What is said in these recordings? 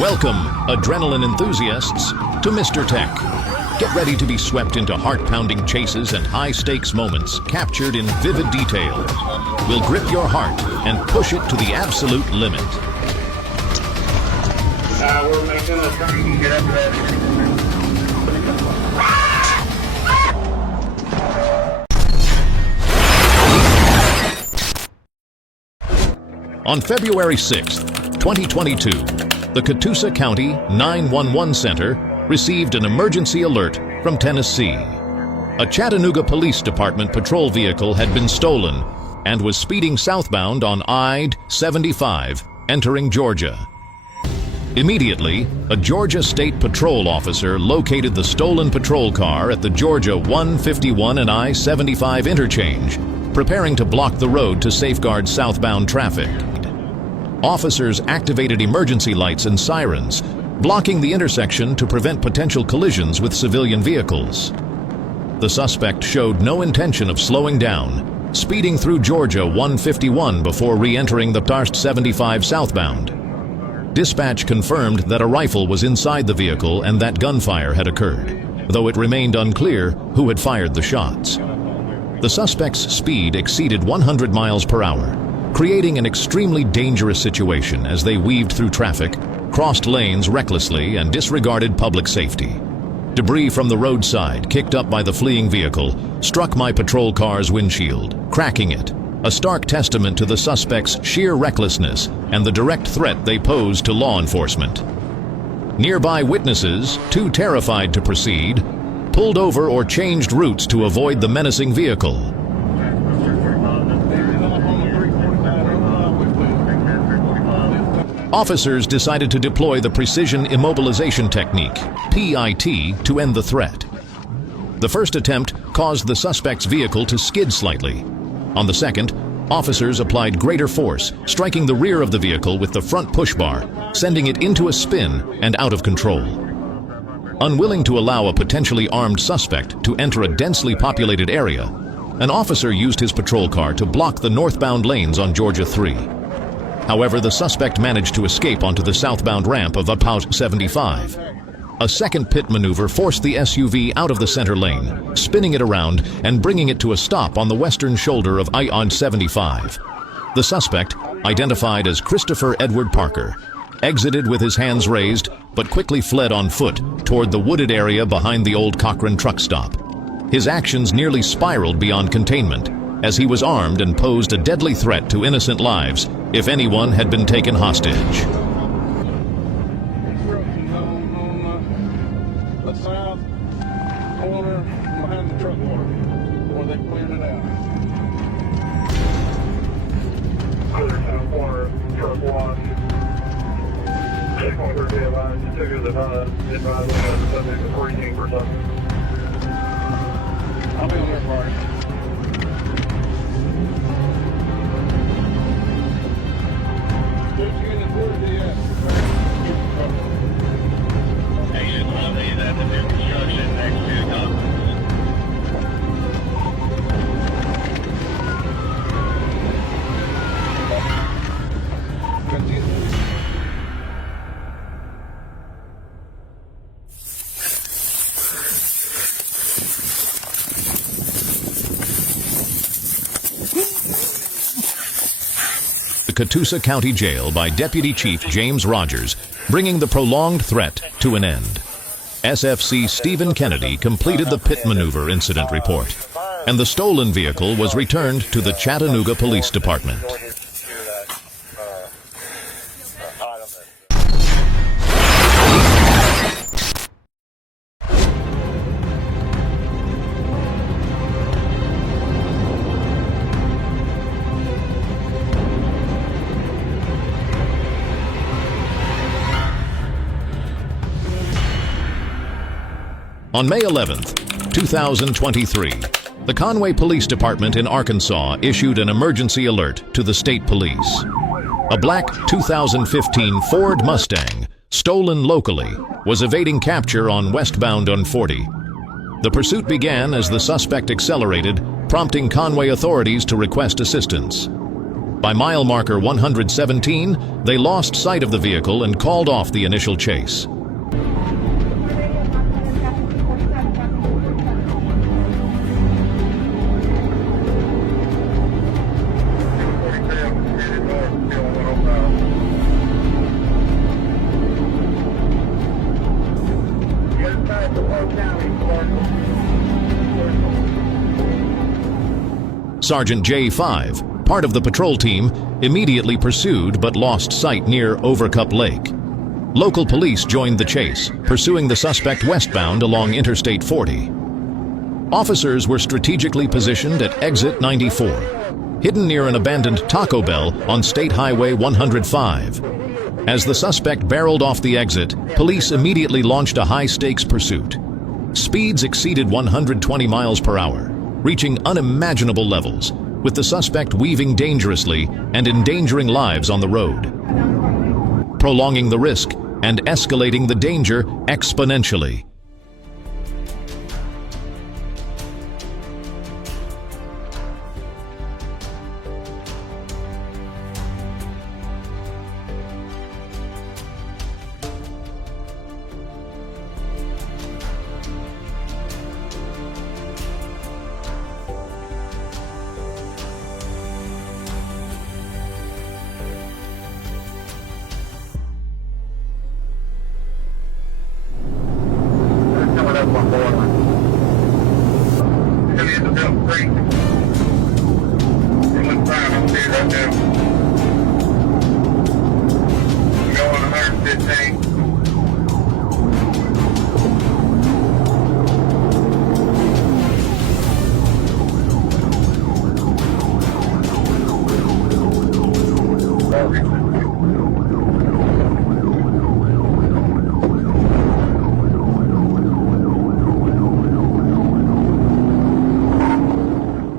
Welcome, adrenaline enthusiasts, to Mr. Tech. Get ready to be swept into heart-pounding chases and high-stakes moments captured in vivid detail. We'll grip your heart and push it to the absolute limit. We're making a turn. Get up there. On February 6, 2022, the Catoosa County 911 Center received an emergency alert from Tennessee. A Chattanooga Police Department patrol vehicle had been stolen and was speeding southbound on I-75, entering Georgia. Immediately, a Georgia State Patrol officer located the stolen patrol car at the Georgia 151 and I-75 interchange, preparing to block the road to safeguard southbound traffic. Officers activated emergency lights and sirens, blocking the intersection to prevent potential collisions with civilian vehicles. The suspect showed no intention of slowing down, speeding through Georgia 151 before re-entering the I-75 southbound. Dispatch confirmed that a rifle was inside the vehicle and that gunfire had occurred, though it remained unclear who had fired the shots. The suspect's speed exceeded 100 miles per hour, creating an extremely dangerous situation as they weaved through traffic, crossed lanes recklessly, and disregarded public safety. Debris from the roadside, kicked up by the fleeing vehicle, struck my patrol car's windshield, cracking it, a stark testament to the suspects' sheer recklessness and the direct threat they posed to law enforcement. Nearby witnesses, too terrified to proceed, pulled over or changed routes to avoid the menacing vehicle. Officers decided to deploy the Precision Immobilization Technique, PIT, to end the threat. The first attempt caused the suspect's vehicle to skid slightly. On the second, officers applied greater force, striking the rear of the vehicle with the front push bar, sending it into a spin and out of control. Unwilling to allow a potentially armed suspect to enter a densely populated area, an officer used his patrol car to block the northbound lanes on Georgia 3. However, the suspect managed to escape onto the southbound ramp of I-75. A second pit maneuver forced the SUV out of the center lane, spinning it around and bringing it to a stop on the western shoulder of I-75. The suspect, identified as Christopher Edward Parker, exited with his hands raised but quickly fled on foot toward the wooded area behind the old Cochran truck stop. His actions nearly spiraled beyond containment, as he was armed and posed a deadly threat to innocent lives if anyone had been taken hostage. The south corner behind the truck water, where they cleared it out. Other south corner, truck wash. 6.30 advised, 2 to the 9, advised on the subject of freezing for something. I'll be on there, Marty. The Catoosa County Jail by Deputy Chief James Rogers, bringing the prolonged threat to an end. SFC Stephen Kennedy completed the pit maneuver incident report, and the stolen vehicle was returned to the Chattanooga Police Department. On May 11, 2023, the Conway Police Department in Arkansas issued an emergency alert to the state police. A black 2015 Ford Mustang, stolen locally, was evading capture on westbound on 40. The pursuit began as the suspect accelerated, prompting Conway authorities to request assistance. By mile marker 117, they lost sight of the vehicle and called off the initial chase. Sergeant J5, part of the patrol team, immediately pursued but lost sight near Overcup Lake. Local police joined the chase, pursuing the suspect westbound along Interstate 40. Officers were strategically positioned at exit 94, hidden near an abandoned Taco Bell on State Highway 105. As the suspect barreled off the exit, police immediately launched a high-stakes pursuit. Speeds exceeded 120 miles per hour, reaching unimaginable levels, with the suspect weaving dangerously and endangering lives on the road, prolonging the risk and escalating the danger exponentially.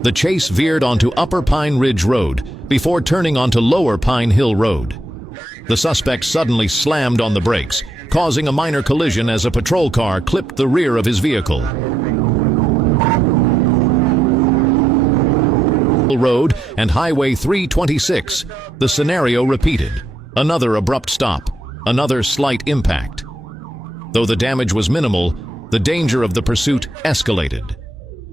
The chase veered onto Upper Pine Ridge Road before turning onto Lower Pine Hill Road. The suspect suddenly slammed on the brakes, causing a minor collision as a patrol car clipped the rear of his vehicle. Road and Highway 326, the scenario repeated. Another abrupt stop, another slight impact. Though the damage was minimal, the danger of the pursuit escalated.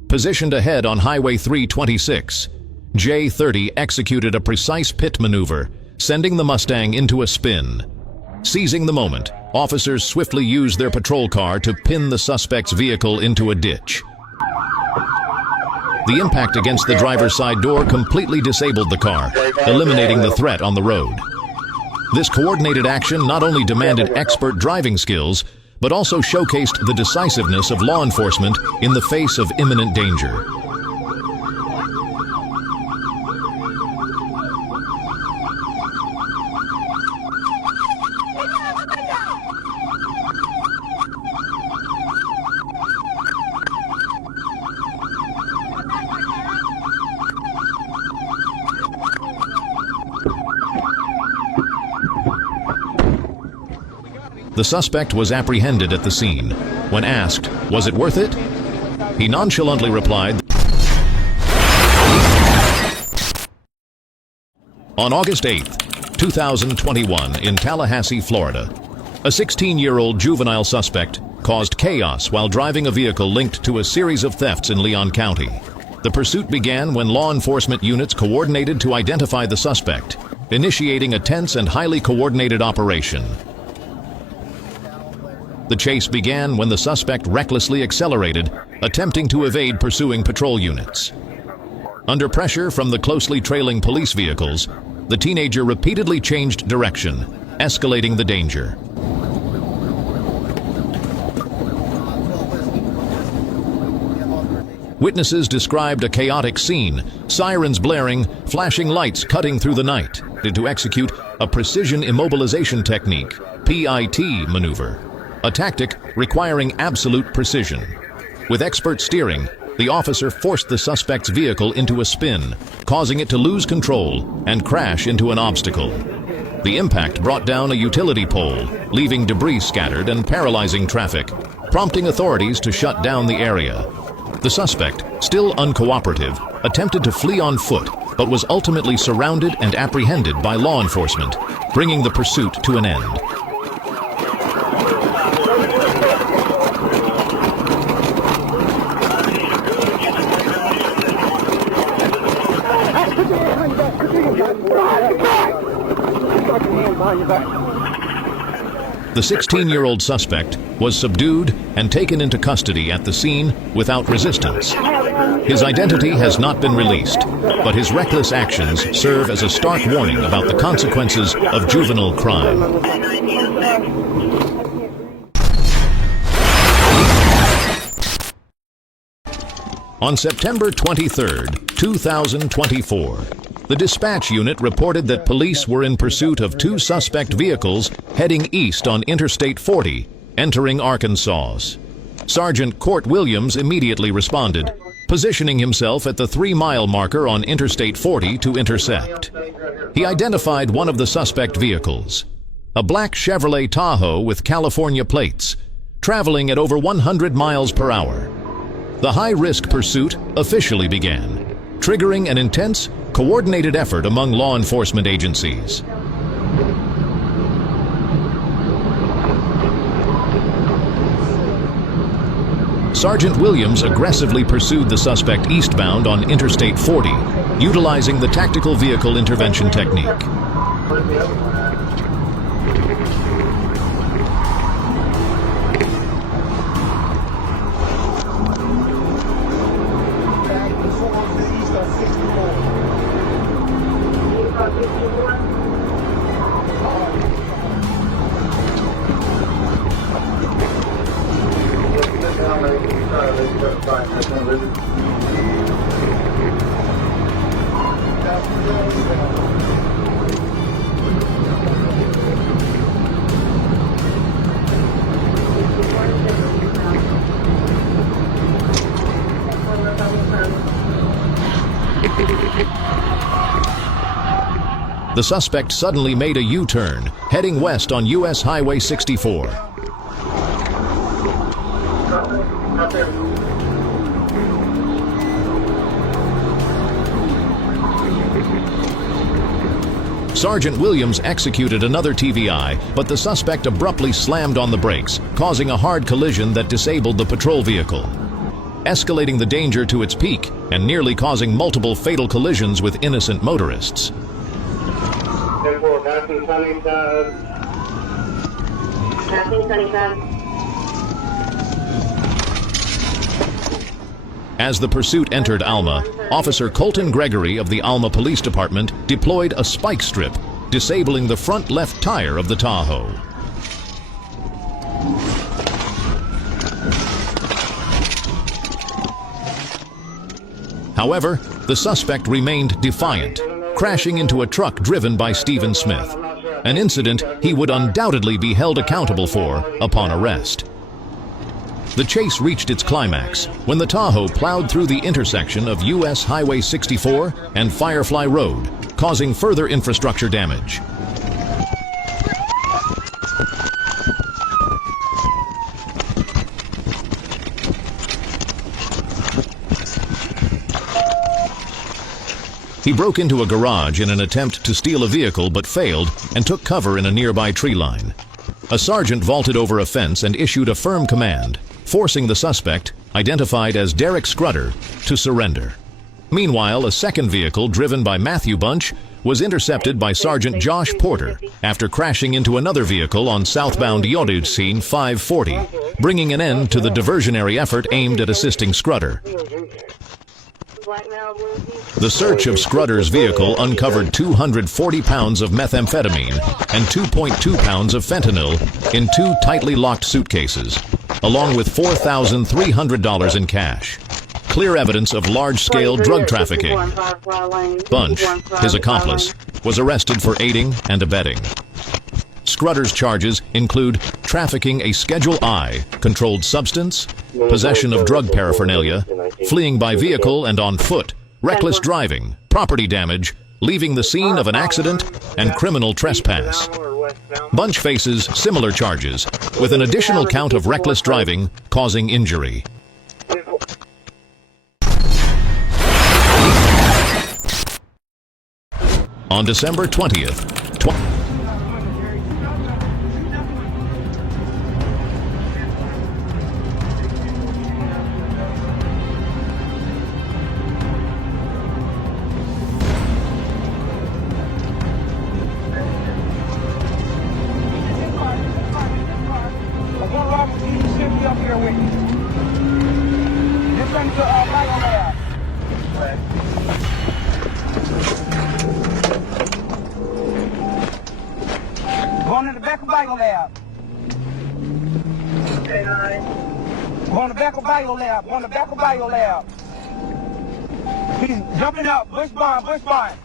Positioned ahead on Highway 326, J30 executed a precise pit maneuver, sending the Mustang into a spin. Seizing the moment, officers swiftly used their patrol car to pin the suspect's vehicle into a ditch. The impact against the driver's side door completely disabled the car, eliminating the threat on the road. This coordinated action not only demanded expert driving skills, but also showcased the decisiveness of law enforcement in the face of imminent danger. The suspect was apprehended at the scene. When asked, "Was it worth it?" he nonchalantly replied, On August 8, 2021, in Tallahassee, Florida, a 16-year-old juvenile suspect caused chaos while driving a vehicle linked to a series of thefts in Leon County. The pursuit began when law enforcement units coordinated to identify the suspect, initiating a tense and highly coordinated operation. The chase began when the suspect recklessly accelerated, attempting to evade pursuing patrol units. Under pressure from the closely trailing police vehicles, the teenager repeatedly changed direction, escalating the danger. Witnesses described a chaotic scene, sirens blaring, flashing lights cutting through the night, to execute a precision immobilization technique, PIT maneuver, a tactic requiring absolute precision. With expert steering, the officer forced the suspect's vehicle into a spin, causing it to lose control and crash into an obstacle. The impact brought down a utility pole, leaving debris scattered and paralyzing traffic, prompting authorities to shut down the area. The suspect, still uncooperative, attempted to flee on foot, but was ultimately surrounded and apprehended by law enforcement, bringing the pursuit to an end. The 16-year-old suspect was subdued and taken into custody at the scene without resistance. His identity has not been released, but his reckless actions serve as a stark warning about the consequences of juvenile crime. On September 23, 2024, the dispatch unit reported that police were in pursuit of two suspect vehicles heading east on Interstate 40, entering Arkansas. Sergeant Court Williams immediately responded, positioning himself at the 3-mile marker on Interstate 40 to intercept. He identified one of the suspect vehicles, a black Chevrolet Tahoe with California plates, traveling at over 100 miles per hour. The high-risk pursuit officially began, triggering an intense, coordinated effort among law enforcement agencies. Sergeant Williams aggressively pursued the suspect eastbound on Interstate 40, utilizing the tactical vehicle intervention technique. The suspect suddenly made a U-turn, heading west on U.S. Highway 64. Sergeant Williams executed another TVI, but the suspect abruptly slammed on the brakes, causing a hard collision that disabled the patrol vehicle, escalating the danger to its peak and nearly causing multiple fatal collisions with innocent motorists. As the pursuit entered Alma, Officer Colton Gregory of the Alma Police Department deployed a spike strip, disabling the front left tire of the Tahoe. However, the suspect remained defiant, crashing into a truck driven by Stephen Smith, an incident he would undoubtedly be held accountable for upon arrest. The chase reached its climax when the Tahoe plowed through the intersection of U.S. Highway 64 and Firefly Road, causing further infrastructure damage. He broke into a garage in an attempt to steal a vehicle but failed and took cover in a nearby tree line. A sergeant vaulted over a fence and issued a firm command, forcing the suspect, identified as Derek Scrutter, to surrender. Meanwhile, a second vehicle driven by Matthew Bunch was intercepted by Sergeant Josh Porter after crashing into another vehicle on southbound Yodud Scene 540, bringing an end to the diversionary effort aimed at assisting Scrutter. The search of Scrutter's vehicle uncovered 240 pounds of methamphetamine and 2.2 pounds of fentanyl in two tightly locked suitcases, along with $4,300 in cash. Clear evidence of large-scale drug trafficking. Bunch, his accomplice, was arrested for aiding and abetting. Scrutter's charges include trafficking a Schedule I controlled substance, possession of drug paraphernalia, fleeing by vehicle and on foot, reckless driving, property damage, leaving the scene of an accident, and criminal trespass. Bunch faces similar charges, with an additional count of reckless driving causing injury. On December 20th, Going in the back of Bio Lab. Going to the back of Bio Lab. Going to the back of Bio Lab. He's jumping up. Bush bond, bush bond.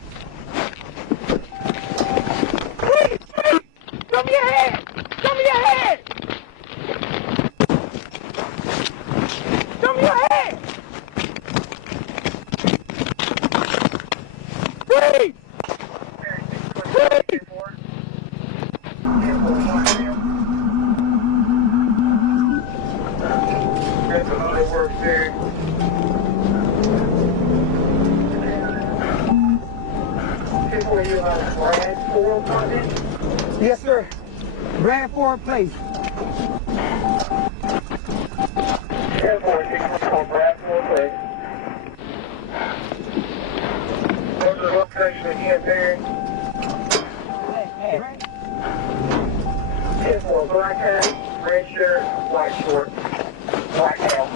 Please, please. Show me your head. Show me your head. Show me your head. Please. Please. That's another work there. Yes, sir. Brand 4 place. Airport, Brand 4 place. Go to the location again, Barry. For black hat, red shirt, white short, black hat.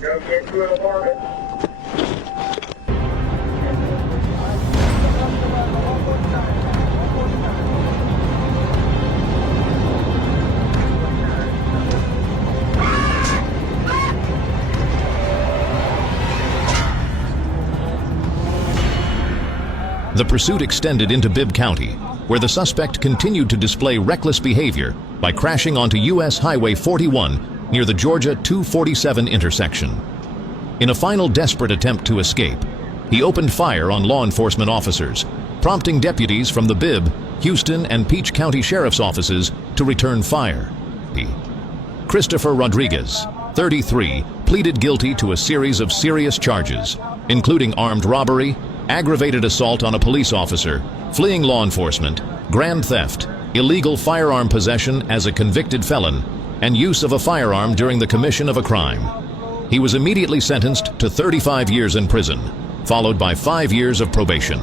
Go get to an apartment. the pursuit extended into Bibb County, where the suspect continued to display reckless behavior by crashing onto U.S. Highway 41 near the Georgia 247 intersection. In a final desperate attempt to escape, he opened fire on law enforcement officers, prompting deputies from the Bibb, Houston, and Peach County Sheriff's offices to return fire. Christopher Rodriguez, 33, pleaded guilty to a series of serious charges, including armed robbery, aggravated assault on a police officer, fleeing law enforcement, grand theft, illegal firearm possession as a convicted felon, and use of a firearm during the commission of a crime. He was immediately sentenced to 35 years in prison, followed by 5 years of probation.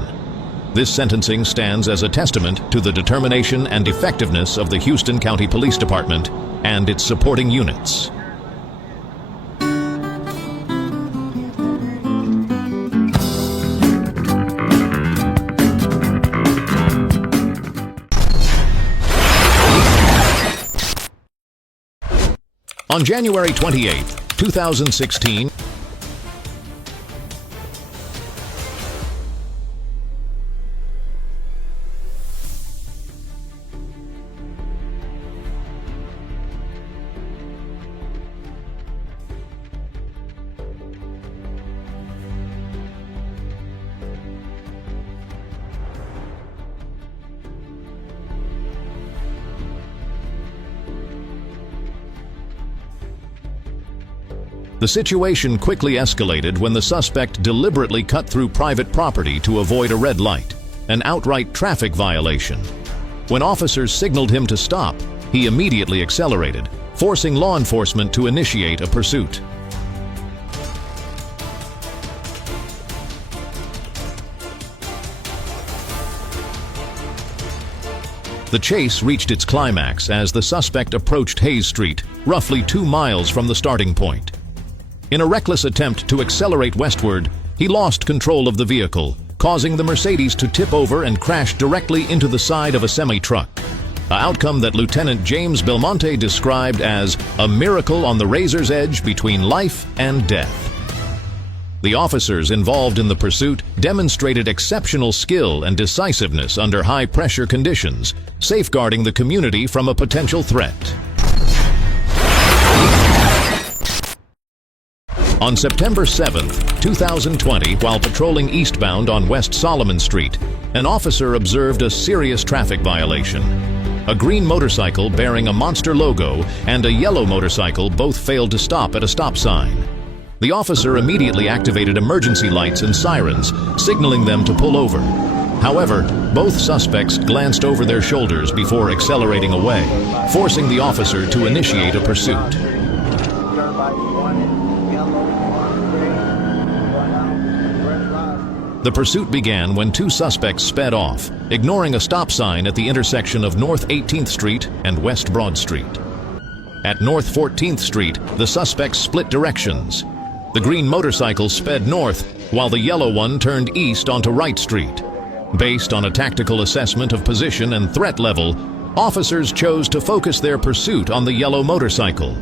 This sentencing stands as a testament to the determination and effectiveness of the Houston County Police Department and its supporting units. On January 28, 2016, the situation quickly escalated when the suspect deliberately cut through private property to avoid a red light, an outright traffic violation. When officers signaled him to stop, he immediately accelerated, forcing law enforcement to initiate a pursuit. The chase reached its climax as the suspect approached Hayes Street, roughly 2 miles from the starting point. In a reckless attempt to accelerate westward, he lost control of the vehicle, causing the Mercedes to tip over and crash directly into the side of a semi-truck, an outcome that Lieutenant James Belmonte described as a miracle on the razor's edge between life and death. The officers involved in the pursuit demonstrated exceptional skill and decisiveness under high-pressure conditions, safeguarding the community from a potential threat. On September 7, 2020, while patrolling eastbound on West Solomon Street, an officer observed a serious traffic violation. A green motorcycle bearing a Monster logo and a yellow motorcycle both failed to stop at a stop sign. The officer immediately activated emergency lights and sirens, signaling them to pull over. However, both suspects glanced over their shoulders before accelerating away, forcing the officer to initiate a pursuit. The pursuit began when two suspects sped off, ignoring a stop sign at the intersection of North 18th Street and West Broad Street. At North 14th Street, the suspects split directions. The green motorcycle sped north, while the yellow one turned east onto Wright Street. Based on a tactical assessment of position and threat level, officers chose to focus their pursuit on the yellow motorcycle.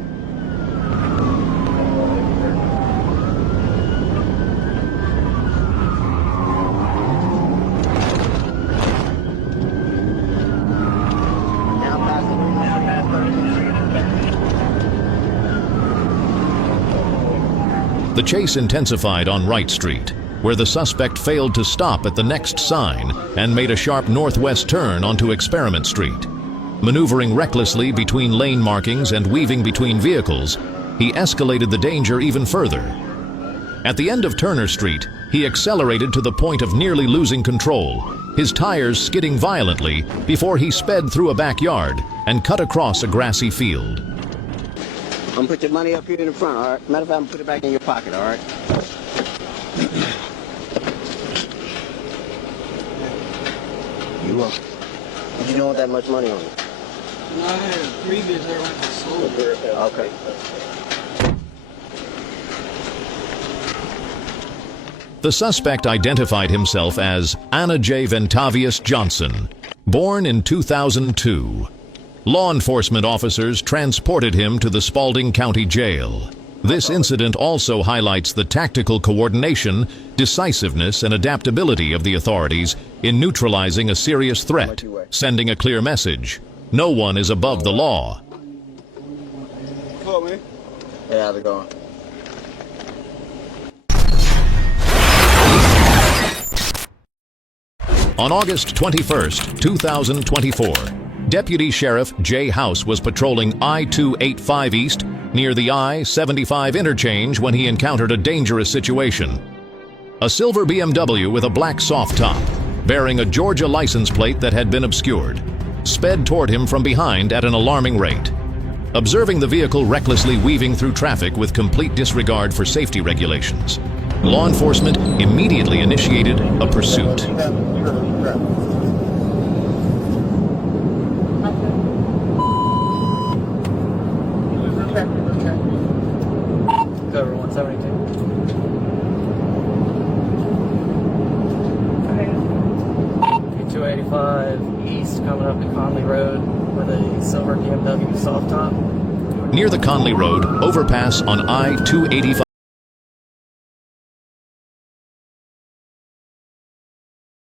The chase intensified on Wright Street, where the suspect failed to stop at the next sign and made a sharp northwest turn onto Experiment Street. Maneuvering recklessly between lane markings and weaving between vehicles, he escalated the danger even further. At the end of Turner Street, he accelerated to the point of nearly losing control, his tires skidding violently before he sped through a backyard and cut across a grassy field. I'm gonna put your money up here in the front, all right? Matter of fact, I'm gonna put it back in your pocket, all right? You welcome. Did you don't want that much money on it? No, I had a previous there went to school. Okay. The suspect identified himself as Anna J. Ventavius Johnson, born in 2002. Law enforcement officers transported him to the Spalding County Jail. This incident also highlights the tactical coordination, decisiveness, and adaptability of the authorities in neutralizing a serious threat, sending a clear message: no one is above the law. Hello, man. Hey, how's it going? On August 21st, 2024, Deputy Sheriff Jay House was patrolling I-285 East near the I-75 interchange when he encountered a dangerous situation. A silver BMW with a black soft top, bearing a Georgia license plate that had been obscured, sped toward him from behind at an alarming rate. Observing the vehicle recklessly weaving through traffic with complete disregard for safety regulations, law enforcement immediately initiated a pursuit. Cover 172. 285 east, coming up the Conley Road with a silver BMW soft top. Near the Conley Road overpass on I-285.